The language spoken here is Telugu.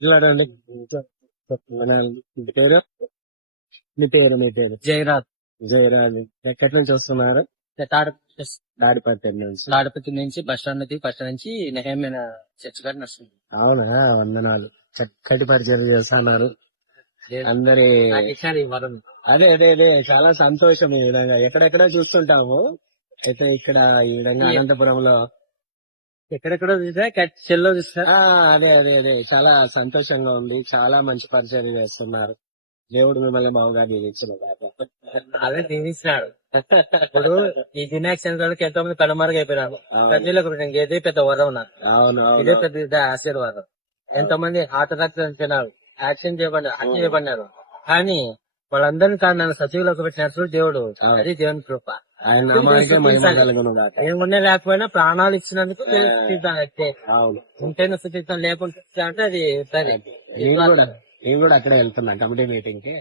చూడండి మన మీ పేరు మీ పేరు జయరాజ్ జయరాజు. ఎక్కడి నుంచి వస్తున్నారు? తాడపతి దాడిపత్రి నుంచి. తాడపతి నుంచి బస్ స్టాండ్ బస్ స్టాండ్ నుంచి నెహమైన చర్చ్ గారు నడుస్తుంది. అవునా, వందనాలు. చక్కటి పరిచయం చేస్తున్నారు అందరి. అదే అదే అదే చాలా సంతోషం. ఈ విధంగా ఎక్కడెక్కడ చూస్తుంటాము, అయితే ఇక్కడ ఈ విధంగా అనంతపురంలో ఎక్కడెక్కడో చూసా చెల్లో చూసా. అదే అదే అదే చాలా సంతోషంగా ఉంది. చాలా మంచి పరిచయం చేస్తున్నారు. దేవుడు మిమ్మల్ని బాగా దీవించిన అదే దీవిస్తున్నాడు. ఇప్పుడు ఈ దినాక్షన్ వాళ్ళకి ఎంతో మంది కనుమరుగైపోయినారు. ప్రజలకు ఇదే పెద్ద వరం నాకు. అవును ఇదే పెద్ద ఆశీర్వాదం. ఎంతో మంది హార్ట్ అటాక్ చనిపోయినారు, యాక్సిడెంట్ చేయబడినారు, అన్ని చేయబడినారు. కానీ వాళ్ళందరినీ కానీ నన్ను సజీవులకు పెట్టినట్లు దేవుడు, అది దేవుని కృప. ఏమున్నా లేకపోయినా ప్రాణాలు ఇచ్చినందుకు ఉంటేనే స్థితిస్తాం, లేకుంటే అంటే అది సరే. నేను కూడా అక్కడే వెళ్తున్నా కమిటీ మీటింగ్ కి.